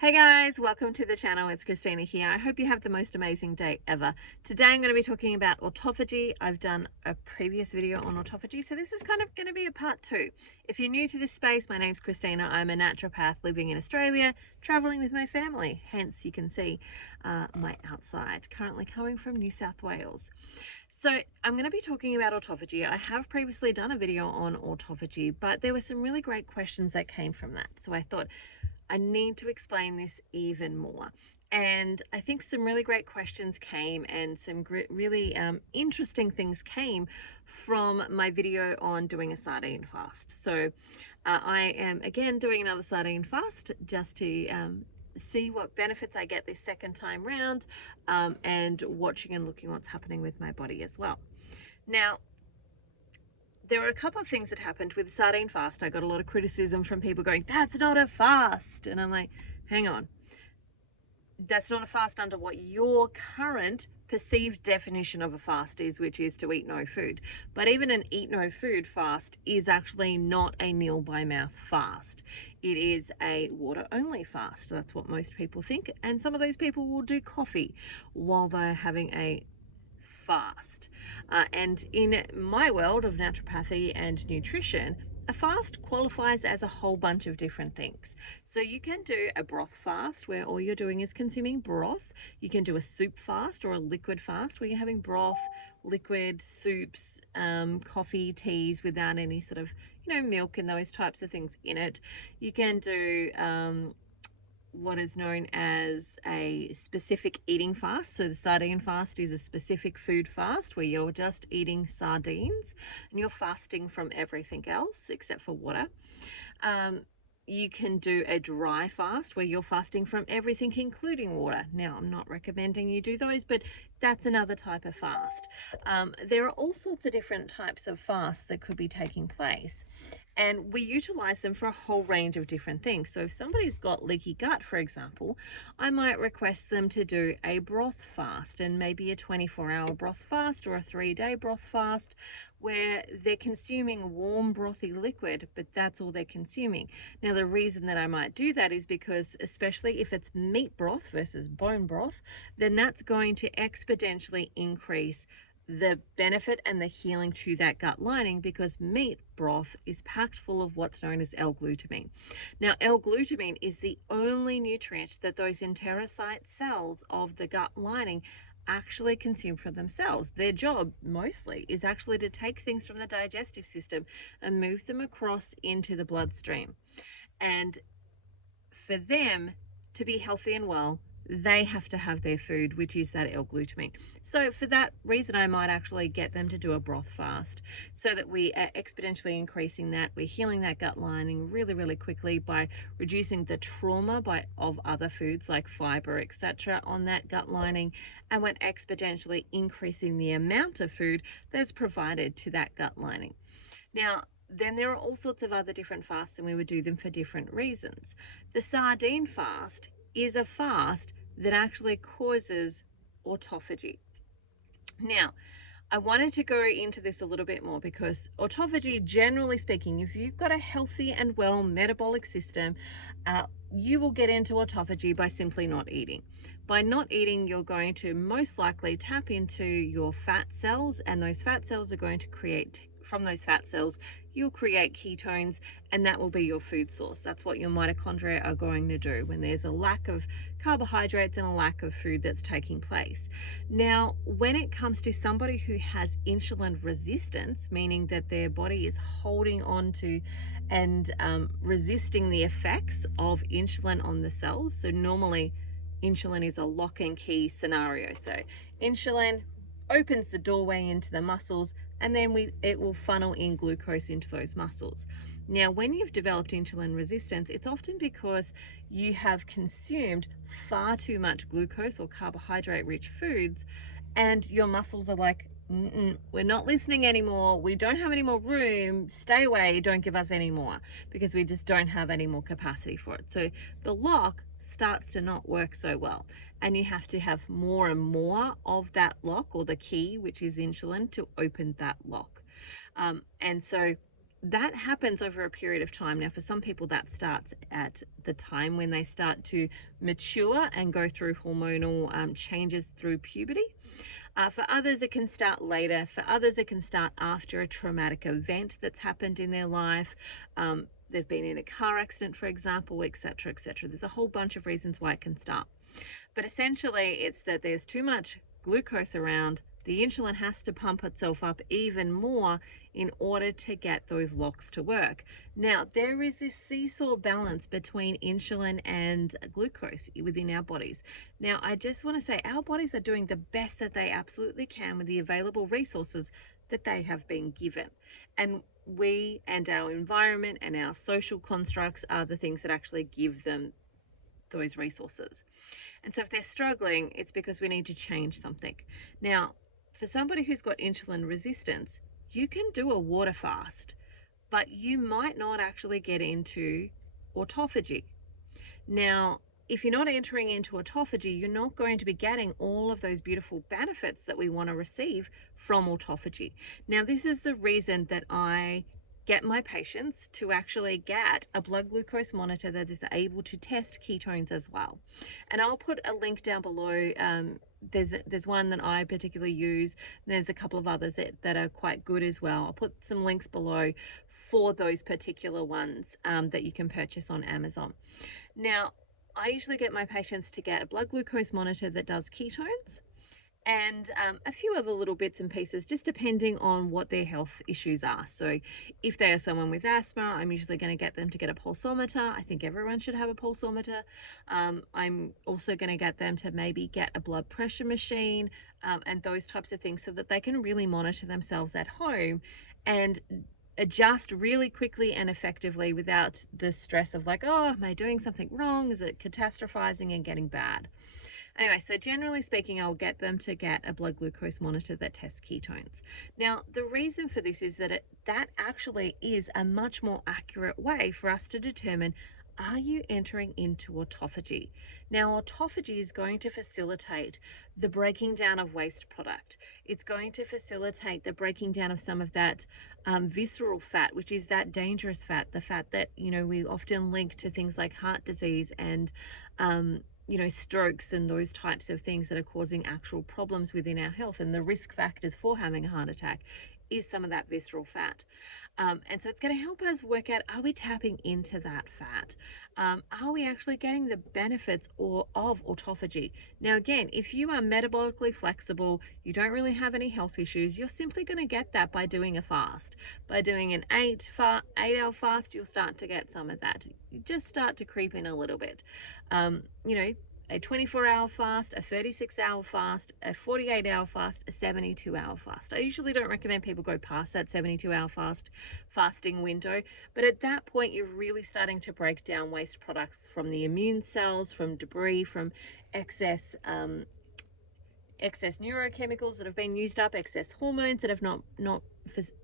Hey guys, welcome to the channel. It's Christina here. I hope you have the most amazing day ever. Today I'm going to be talking about autophagy. I've done a previous video on autophagy, so this is kind of going to be a part 2. If you're new to this space, my name's Christina. I'm a naturopath living in Australia, traveling with my family. Hence, you can see my outside, currently coming from New South Wales. So I'm going to be talking about autophagy. I have previously done a video on autophagy, but there were some really great questions that came from that. So I thought, I need to explain this even more. And I think some really great questions came and some really interesting things came from my video on doing a sardine fast. So I am again doing another sardine fast just to see what benefits I get this second time round, and watching and looking what's happening with my body as well. Now, there were a couple of things that happened with the sardine fast. I got a lot of criticism from people going, that's not a fast. And I'm like, hang on. That's not a fast under what your current perceived definition of a fast is, which is to eat no food. But even an eat no food fast is actually not a nil by mouth fast. It is a water only fast. That's what most people think. And some of those people will do coffee while they're having a fast. And in my world of naturopathy and nutrition, a fast qualifies as a whole bunch of different things. So you can do a broth fast where all you're doing is consuming broth. You can do a soup fast or a liquid fast where you're having broth, liquid, soups, coffee, teas without any sort of, milk and those types of things in it. You can do what is known as a specific eating fast. So the sardine fast is a specific food fast where you're just eating sardines and you're fasting from everything else except for water. You can do a dry fast where you're fasting from everything including water. Now, I'm not recommending you do those, but that's another type of fast. There are all sorts of different types of fasts that could be taking place, and we utilize them for a whole range of different things. So if somebody's got leaky gut, for example, I might request them to do a broth fast, and maybe a 24-hour broth fast or a 3-day broth fast where they're consuming warm brothy liquid, but that's all they're consuming. Now, the reason that I might do that is because, especially if it's meat broth versus bone broth, then that's going to exponentially increase the benefit and the healing to that gut lining, because meat broth is packed full of what's known as L-glutamine. Now, L-glutamine is the only nutrient that those enterocyte cells of the gut lining actually consume for themselves. Their job mostly is actually to take things from the digestive system and move them across into the bloodstream. And for them to be healthy and well, they have to have their food, which is that L-glutamine. So for that reason, I might actually get them to do a broth fast so that we are exponentially increasing that. We're healing that gut lining really, really quickly by reducing the trauma of other foods like fiber, etc., on that gut lining, and we're exponentially increasing the amount of food that's provided to that gut lining. Now, then there are all sorts of other different fasts, and we would do them for different reasons. The sardine fast is a fast that actually causes autophagy. Now, I wanted to go into this a little bit more because autophagy, generally speaking, if you've got a healthy and well metabolic system, you will get into autophagy by simply not eating. By not eating, you're going to most likely tap into your fat cells, and those fat cells are going to create, from those fat cells, you'll create ketones, and that will be your food source. That's what your mitochondria are going to do when there's a lack of carbohydrates and a lack of food that's taking place. Now, when it comes to somebody who has insulin resistance, meaning that their body is holding on to and resisting the effects of insulin on the cells, so normally insulin is a lock and key scenario. So insulin opens the doorway into the muscles, and then it will funnel in glucose into those muscles. Now, when you've developed insulin resistance, it's often because you have consumed far too much glucose or carbohydrate-rich foods, and your muscles are like, we're not listening anymore. We don't have any more room. Stay away. Don't give us any more, because we just don't have any more capacity for it. So the lock starts to not work so well, and you have to have more and more of that lock, or the key, which is insulin, to open that lock. And so that happens over a period of time. Now, for some people, that starts at the time when they start to mature and go through hormonal changes through puberty. For others, it can start later. For others, it can start after a traumatic event that's happened in their life. They've been in a car accident, for example, etc., etc. There's a whole bunch of reasons why it can start. But essentially, it's that there's too much glucose around. The insulin has to pump itself up even more in order to get those locks to work. Now, there is this seesaw balance between insulin and glucose within our bodies. Now, I just want to say our bodies are doing the best that they absolutely can with the available resources that they have been given. And we and our environment and our social constructs are the things that actually give them those resources. And so if they're struggling, it's because we need to change something. Now, for somebody who's got insulin resistance, you can do a water fast, but you might not actually get into autophagy. Now, if you're not entering into autophagy, you're not going to be getting all of those beautiful benefits that we want to receive from autophagy. Now, this is the reason that I get my patients to actually get a blood glucose monitor that is able to test ketones as well. And I'll put a link down below. There's one that I particularly use. There's a couple of others that are quite good as well. I'll put some links below for those particular ones that you can purchase on Amazon. Now, I usually get my patients to get a blood glucose monitor that does ketones and a few other little bits and pieces, just depending on what their health issues are. So if they are someone with asthma, I'm usually going to get them to get a pulsometer. I think everyone should have a pulsometer. I'm also going to get them to maybe get a blood pressure machine and those types of things so that they can really monitor themselves at home and adjust really quickly and effectively without the stress of like, oh, am I doing something wrong? Is it catastrophizing and getting bad? Anyway, so generally speaking, I'll get them to get a blood glucose monitor that tests ketones. Now, the reason for this is that that actually is a much more accurate way for us to determine, are you entering into autophagy? Now, autophagy is going to facilitate the breaking down of waste product. It's going to facilitate the breaking down of some of that visceral fat, which is that dangerous fat, the fat that, we often link to things like heart disease and strokes and those types of things that are causing actual problems within our health. And the risk factors for having a heart attack is some of that visceral fat. And so it's going to help us work out, are we tapping into that fat? Are we actually getting the benefits of autophagy? Now, again, if you are metabolically flexible, you don't really have any health issues, you're simply going to get that by doing a fast. By doing an 8-hour fast, you'll start to get some of that. You just start to creep in a little bit. A 24-hour fast, a 36-hour fast, a 48-hour fast, a 72-hour fast. I usually don't recommend people go past that 72-hour fasting window, but at that point, you're really starting to break down waste products from the immune cells, from debris, from excess neurochemicals that have been used up, excess hormones that have not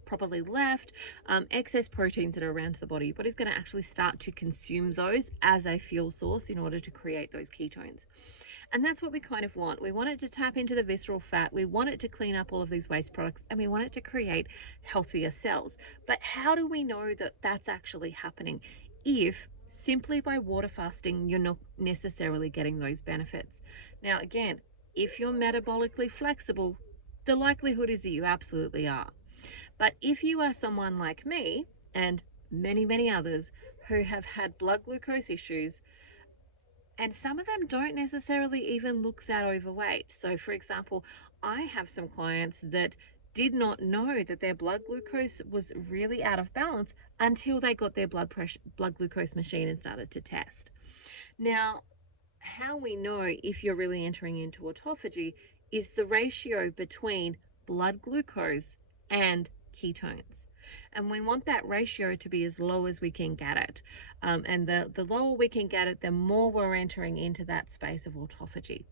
properly left, excess proteins that are around the body. Your body's going to actually start to consume those as a fuel source in order to create those ketones. And that's what we kind of want. We want it to tap into the visceral fat. We want it to clean up all of these waste products, and we want it to create healthier cells. But how do we know that that's actually happening if simply by water fasting you're not necessarily getting those benefits? Now, again, if you're metabolically flexible, the likelihood is that you absolutely are. But if you are someone like me and many, many others who have had blood glucose issues, and some of them don't necessarily even look that overweight. So, for example, I have some clients that did not know that their blood glucose was really out of balance until they got their blood glucose machine and started to test. Now, how we know if you're really entering into autophagy is the ratio between blood glucose and ketones. And we want that ratio to be as low as we can get it. And the lower we can get it, the more we're entering into that space of autophagy.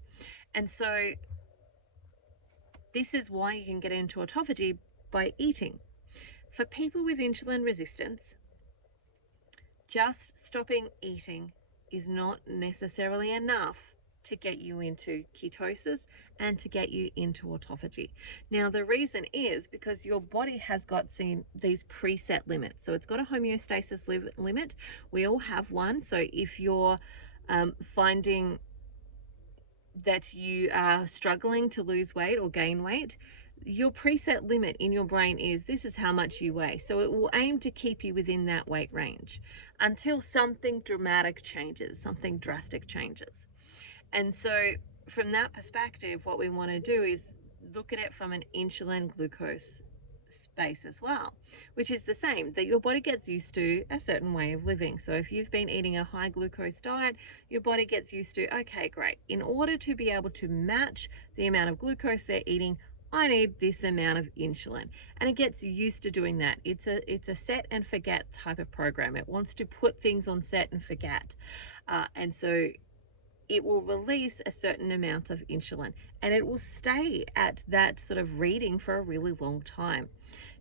And so this is why you can get into autophagy by eating. For people with insulin resistance, just stopping eating is not necessarily enough to get you into ketosis and to get you into autophagy. Now, the reason is because your body has got these preset limits. So it's got a homeostasis limit. We all have one. So if you're finding that you are struggling to lose weight or gain weight, your preset limit in your brain is this is how much you weigh. So it will aim to keep you within that weight range until something dramatic changes, something drastic changes. And so from that perspective, what we want to do is look at it from an insulin glucose space as well, which is the same, that your body gets used to a certain way of living. So if you've been eating a high glucose diet, your body gets used to, okay, great, in order to be able to match the amount of glucose they're eating, I need this amount of insulin. And it gets used to doing that. It's a set and forget type of program. It wants to put things on set and forget. And so it will release a certain amount of insulin, and it will stay at that sort of reading for a really long time.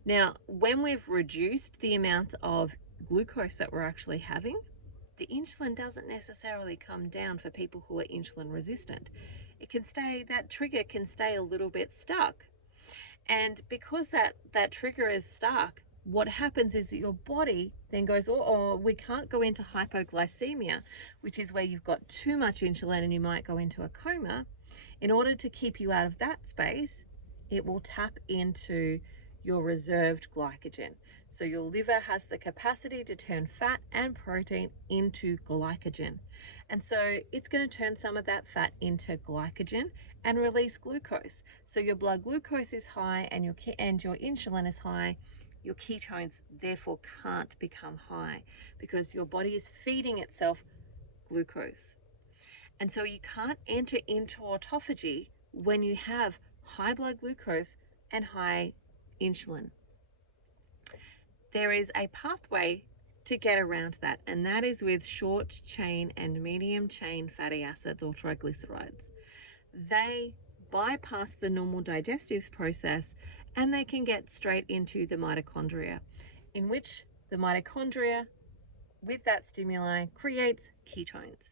Now, when we've reduced the amount of glucose that we're actually having, the insulin doesn't necessarily come down for people who are insulin resistant. It can stay, that trigger can stay a little bit stuck. And because that trigger is stuck, what happens is that your body then goes, oh, we can't go into hypoglycemia, which is where you've got too much insulin and you might go into a coma. In order to keep you out of that space, it will tap into your reserved glycogen. So your liver has the capacity to turn fat and protein into glycogen. And so it's going to turn some of that fat into glycogen and release glucose. So your blood glucose is high and your insulin is high. Your ketones therefore can't become high because your body is feeding itself glucose. And so you can't enter into autophagy when you have high blood glucose and high insulin. There is a pathway to get around that, and that is with short chain and medium chain fatty acids or triglycerides. They bypass the normal digestive process and they can get straight into the mitochondria, in which the mitochondria, with that stimuli, creates ketones.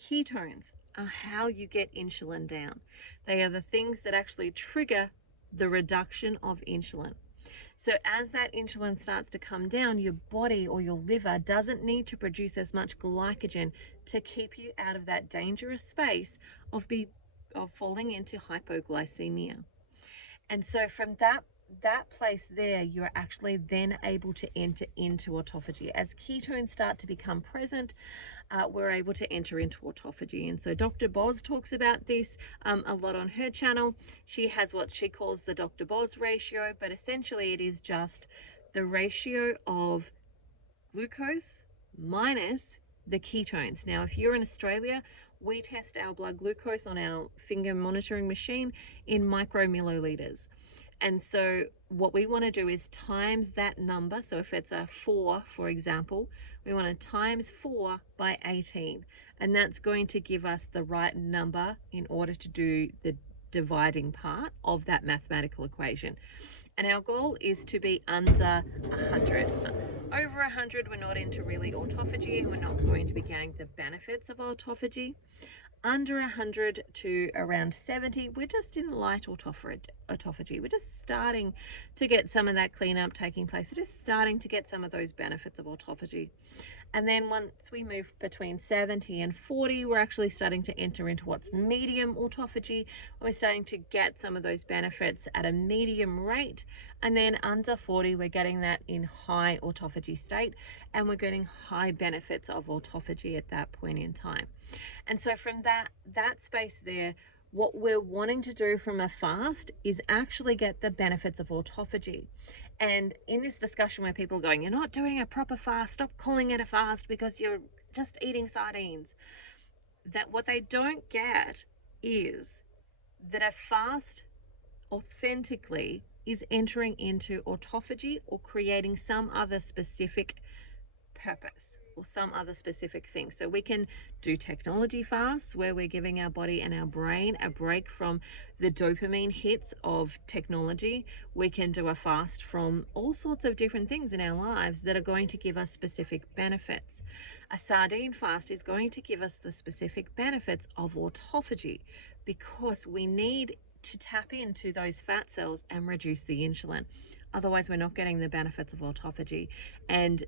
Ketones are how you get insulin down. They are the things that actually trigger the reduction of insulin. So as that insulin starts to come down, your body or your liver doesn't need to produce as much glycogen to keep you out of that dangerous space of falling into hypoglycemia. And so from that place there, you're actually then able to enter into autophagy. As ketones start to become present, we're able to enter into autophagy. And so Dr. Boz talks about this a lot on her channel. She has what she calls the Dr. Boz ratio, but essentially it is just the ratio of glucose minus the ketones. Now, if you're in Australia, we test our blood glucose on our finger monitoring machine in micromilliliters. And so what we want to do is times that number. So if it's a 4, for example, we want to times 4 by 18. And that's going to give us the right number in order to do the dividing part of that mathematical equation. And our goal is to be under 100. Over 100, we're not into really autophagy, and we're not going to be getting the benefits of autophagy. Under 100 to around 70, we're just in light autophagy. We're just starting to get some of that cleanup taking place. We're just starting to get some of those benefits of autophagy. And then once we move between 70 and 40, we're actually starting to enter into what's medium autophagy. We're starting to get some of those benefits at a medium rate. And then under 40, we're getting that in high autophagy state, and we're getting high benefits of autophagy at that point in time. And so from that space there, what we're wanting to do from a fast is actually get the benefits of autophagy. And in this discussion where people are going, you're not doing a proper fast, stop calling it a fast because you're just eating sardines. That what they don't get is that a fast authentically is entering into autophagy or creating some other specific purpose. or some other specific thing. So we can do technology fasts where we're giving our body and our brain a break from the dopamine hits of technology. We can do a fast from all sorts of different things in our lives that are going to give us specific benefits. A sardine fast is going to give us the specific benefits of autophagy, because we need to tap into those fat cells and reduce the insulin. Otherwise, we're not getting the benefits of autophagy. And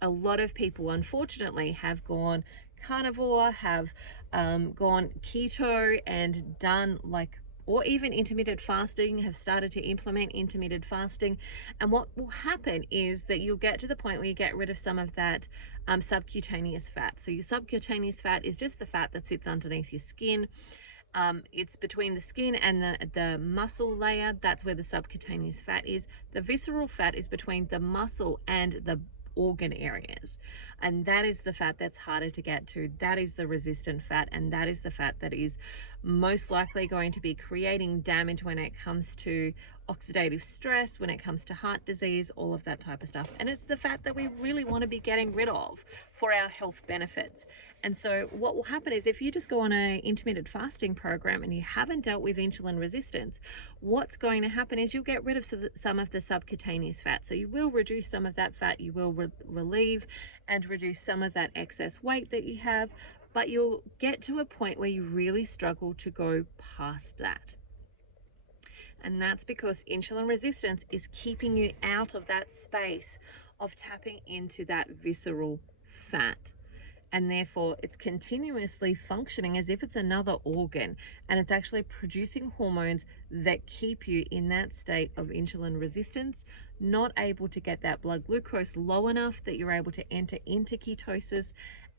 a lot of people, unfortunately, have gone carnivore, have gone keto, and done or even intermittent fasting, have started to implement intermittent fasting. And what will happen is that you'll get to the point where you get rid of some of that subcutaneous fat. So your subcutaneous fat is just the fat that sits underneath your skin. It's between the skin and the muscle layer. That's where the subcutaneous fat is. The visceral fat is between the muscle and the organ areas, and that is the fat that's harder to get to. That is the resistant fat, and that is the fat that is most likely going to be creating damage when it comes to oxidative stress, when it comes to heart disease, all of that type of stuff. And it's the fat that we really want to be getting rid of for our health benefits. And so what will happen is, if you just go on an intermittent fasting program and you haven't dealt with insulin resistance, what's going to happen is you'll get rid of some of the subcutaneous fat. So you will reduce some of that fat, you will relieve and reduce some of that excess weight that you have, but you'll get to a point where you really struggle to go past that. And that's because insulin resistance is keeping you out of that space of tapping into that visceral fat. And therefore it's continuously functioning as if it's another organ, and it's actually producing hormones that keep you in that state of insulin resistance, not able to get that blood glucose low enough that you're able to enter into ketosis,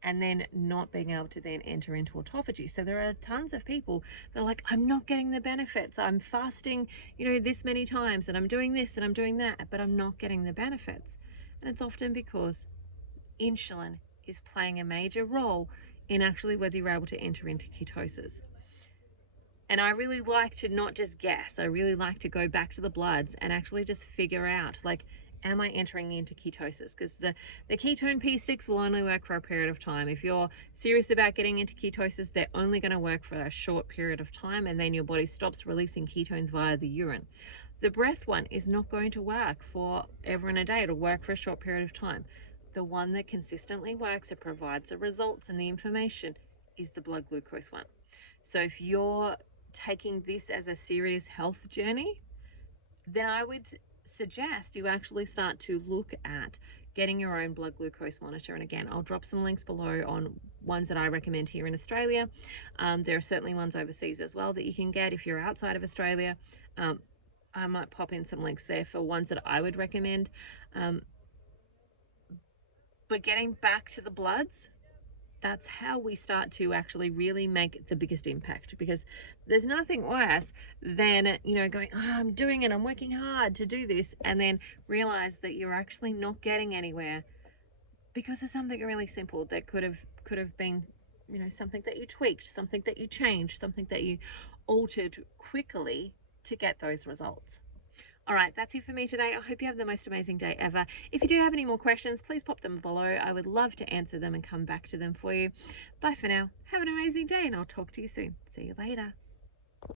and then not being able to then enter into autophagy. So there are tons of people that are like, I'm not getting the benefits. I'm fasting, this many times, and I'm doing this and I'm doing that, but I'm not getting the benefits. And it's often because insulin is playing a major role in actually whether you're able to enter into ketosis. And I really like to not just guess. I really like to go back to the bloods and actually just figure out, am I entering into ketosis? Because the ketone P sticks will only work for a period of time. If you're serious about getting into ketosis, they're only going to work for a short period of time, and then your body stops releasing ketones via the urine. The breath one is not going to work for ever and a day. It'll work for a short period of time. The one that consistently works, it provides the results and the information, is the blood glucose one. So if you're taking this as a serious health journey, then I would suggest you actually start to look at getting your own blood glucose monitor. And again, I'll drop some links below on ones that I recommend here in Australia. There are certainly ones overseas as well that you can get if you're outside of Australia. I might pop in some links there for ones that I would recommend. But getting back to the bloods, that's how we start to actually really make the biggest impact, because there's nothing worse than, going, I'm doing it, I'm working hard to do this, and then realize that you're actually not getting anywhere because of something really simple that could have been, something that you tweaked, something that you changed, something that you altered quickly to get those results. All right, that's it for me today. I hope you have the most amazing day ever. If you do have any more questions, please pop them below. I would love to answer them and come back to them for you. Bye for now. Have an amazing day, and I'll talk to you soon. See you later.